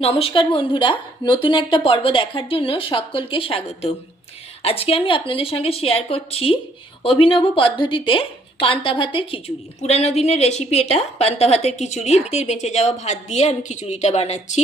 নমস্কার বন্ধুরা, নতুন একটা পর্ব দেখার জন্য সকলকে স্বাগত। আজকে আমি আপনাদের সঙ্গে শেয়ার করছি অভিনব পদ্ধতিতে পান্তা ভাতের খিচুড়ি। পুরানো দিনের রেসিপি এটা। পান্তা ভাতের খিচুড়ি, বেঁচে যাওয়া ভাত দিয়ে আমি খিচুড়িটা বানাচ্ছি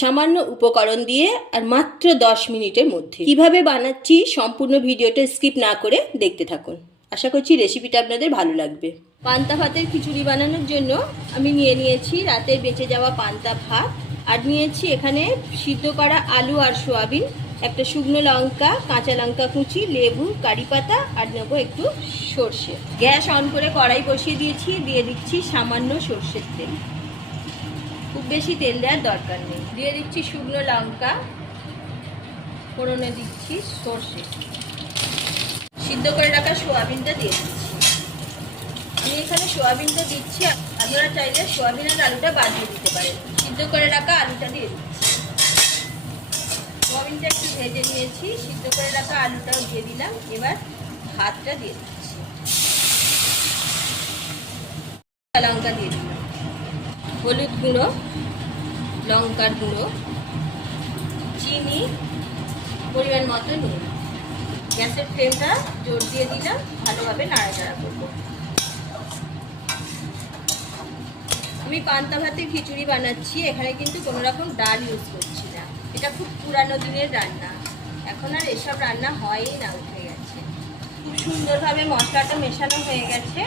সামান্য উপকরণ দিয়ে আর মাত্র 10 মিনিটের মধ্যে। কিভাবে বানাচ্ছি সম্পূর্ণ ভিডিওটা স্কিপ না করে দেখতে থাকুন। আশা করছি রেসিপিটা আপনাদের ভালো লাগবে। পান্তা ভাতের খিচুড়ি বানানোর জন্য আমি নিয়েছি রাতে বেঁচে যাওয়া পান্তা ভাত, আর নিয়েছি এখানে সিদ্ধ করা আলু আর সোয়াবিন, একটা শুকনো লঙ্কা, কাঁচা লঙ্কা কুচি, লেবু, কারি পাতা, আর নেবো একটু সর্ষে। গ্যাস অন করে কড়াই বসিয়ে দিয়েছি, দিয়ে দিচ্ছি সামান্য সর্ষের তেল। খুব বেশি তেল দেওয়ার দরকার নেই। দিয়ে দিচ্ছি শুকনো লঙ্কা, ফোড়নে দিচ্ছি সর্ষে, সিদ্ধ করে রাখা সোয়াবিনটা দিয়ে দিচ্ছি। আমি এখানে সোয়াবিনটা দিচ্ছি, আপনারা চাইলে সোয়াবিন আর আলুটা বাদ দিয়ে দিতে পারেন। সিদ্ধ করে রাখা আলুটা দিয়ে দিচ্ছি। সোয়াবিনটা একটু ভেজে নিয়েছি, সিদ্ধ করে রাখা আলুটাও দিয়ে দিলাম। এবার ভাতটা দিয়ে দিচ্ছি, লঙ্কা দিয়ে দিলাম, হলুদ গুঁড়ো, লঙ্কার গুঁড়ো, চিনি, পরিমাণ মতো নুন। গ্যাসের ফ্লেমটা জোর দিয়ে দিলাম, ভালোভাবে নাড়াচাড়া করবো। আমি পান্তা ভাতের খিচুড়ি বানাচ্ছি, এখানে কিন্তু কোনো রকম ডাল ইউজ করছি না। এটা খুব পুরানো দিনের রান্না, এখন আর এসব রান্না হয়ই না, উঠে গেছে। খুব সুন্দরভাবে মশলাটা মেশানো হয়ে গেছে।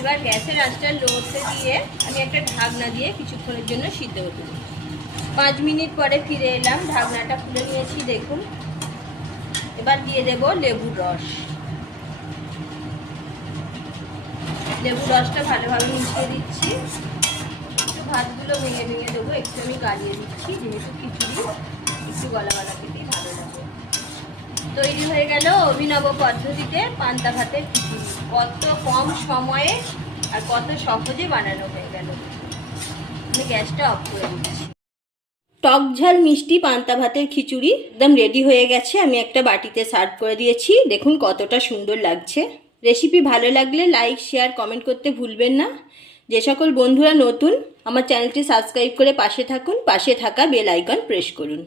এবার গ্যাসের আঁচটা লোতে দিয়ে আমি একটা ঢাকনা দিয়ে কিছুক্ষণের জন্য সিদ্ধ হতে দিই। 5 মিনিট পরে ফিরে এলাম, ঢাকনাটা খুলে নিয়েছি, দেখুন। এবার দিয়ে দেব লেবুর রস। লেবুর রসটা ভালোভাবে মিশিয়ে দিচ্ছি। একটু ভাতগুলো ভেঙে ভেঙে দেবো, একটু আমি গালিয়ে দিচ্ছি, যেহেতু খিচুড়ি একটু গলা গলা খেতেই ভালো লাগে। তৈরি হয়ে গেল অভিনব পদ্ধতিতে পান্তা ভাতের খিচুড়ি। কত কম সময়ে আর কত সহজে বানানো হয়ে গেল। আমি গ্যাসটা অফ করে দিচ্ছি। টক ঝাল মিষ্টি পান্তা ভাতের খিচুড়ি একদম রেডি হয়ে গেছে। আমি একটা বাটিতে সার্ভ করে দিয়েছি, দেখুন কতটা সুন্দর লাগছে। রেসিপি ভালো লাগলে লাইক, শেয়ার, কমেন্ট করতে ভুলবেন না। যে সকল বন্ধুরা নতুন, আমার চ্যানেলটি সাবস্ক্রাইব করে পাশে থাকুন, পাশে থাকা বেল আইকন প্রেস করুন।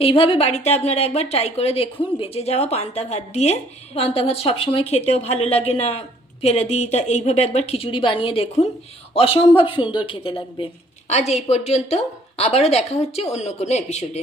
এইভাবে বাড়িতে আপনারা একবার ট্রাই করে দেখুন বেঁচে যাওয়া পান্তা ভাত দিয়ে। পান্তা ভাত সবসময় খেতেও ভালো লাগে না, ফেলে দিই, তা এইভাবে একবার খিচুড়ি বানিয়ে দেখুন, অসম্ভব সুন্দর খেতে লাগবে। আজ এই পর্যন্ত, আবারও দেখা হচ্ছে অন্য কোনো এপিসোডে।